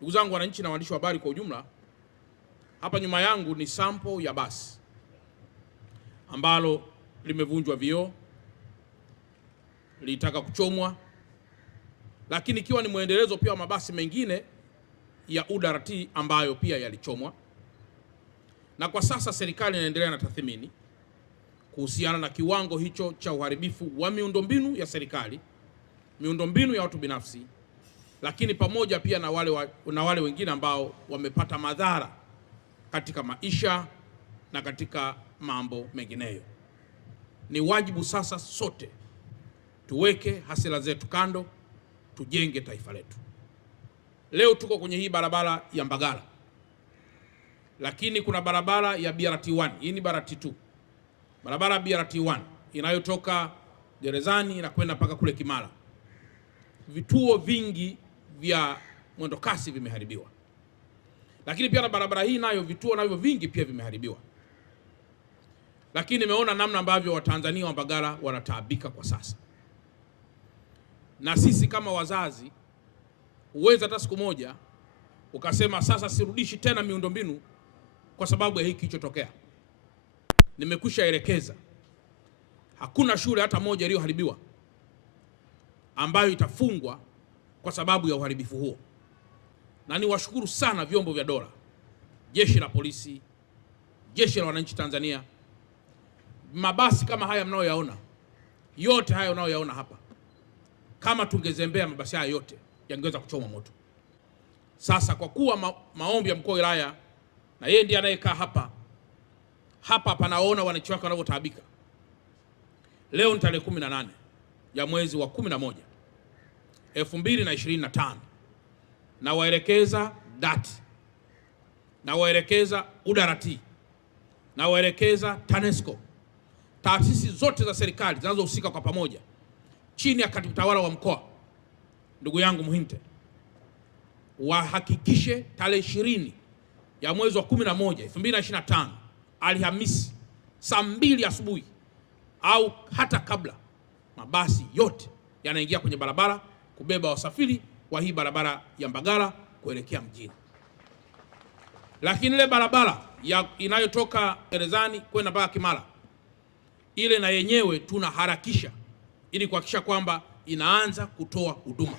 Ndugu zangu wananchi na waandishi wa habari kwa ujumla, hapa nyuma yangu ni sample ya basi ambalo limevunjwa vioo, lilitaka kuchomwa, lakini ikiwa ni mwendelezo pia wa mabasi mengine ya UDART ambayo pia yalichomwa. Na kwa sasa serikali inaendelea na tathmini kuhusiana na kiwango hicho cha uharibifu wa miundombinu ya serikali, miundombinu ya watu binafsi, lakini pamoja pia na wale wengine ambao wamepata madhara katika maisha na katika mambo mengineyo. Ni wajibu sasa sote tuweke hasira zetu kando, tujenge taifa letu. Leo tuko kwenye hii barabara ya Mbagala, lakini kuna barabara ya BRT1, hii ni BRT2. Barabara ya BRT1 inayotoka Gerezani na kwenda mpaka kule Kimara. Vituo vingi vya mwendokasi vimeharibiwa. Lakini pia na barabara hii nayo vituo navyo vingi pia vimeharibiwa. Lakini nimeona namna ambavyo Watanzania wa Mbagala wanataabika kwa sasa. Na sisi kama wazazi, huweza hata siku moja ukasema sasa sirudishi tena miundombinu kwa sababu ya hiki kilichotokea. Nimekwisha elekeza, hakuna shule hata moja iliyoharibiwa ambayo itafungwa kwa sababu ya uharibifu huo. Na niwashukuru sana vyombo vya dola, jeshi la polisi, jeshi la wananchi Tanzania. Mabasi kama haya mnayoyaona, yote haya unayoyaona hapa, kama tungezembea mabasi haya yote yangeweza kuchoma moto. Sasa kwa kuwa maombi ya mkuu wa wilaya na yeye ndiye anayekaa hapa panaona wananchi wake wanavyotaabika. Leo ni tarehe 18 ya mwezi wa 11 2025, na waelekeza DART, na waelekeza UDART, na waelekeza TANESCO, taasisi zote za serikali zinazohusika kwa pamoja chini ya katibu tawala wa mkoa ndugu yangu Muhinte, wahakikishe tarehe 20 ya mwezi wa 11 2025 Alhamisi saa 2 asubuhi au hata kabla, mabasi yote yanaingia kwenye barabara kubeba wasafiri wa hii barabara ya Mbagala kuelekea mjini. Lakini ile barabara inayotoka Gerezani kwenda mpaka Kimara, ile na yenyewe tunaharakisha ili kuhakikisha kwamba inaanza kutoa huduma.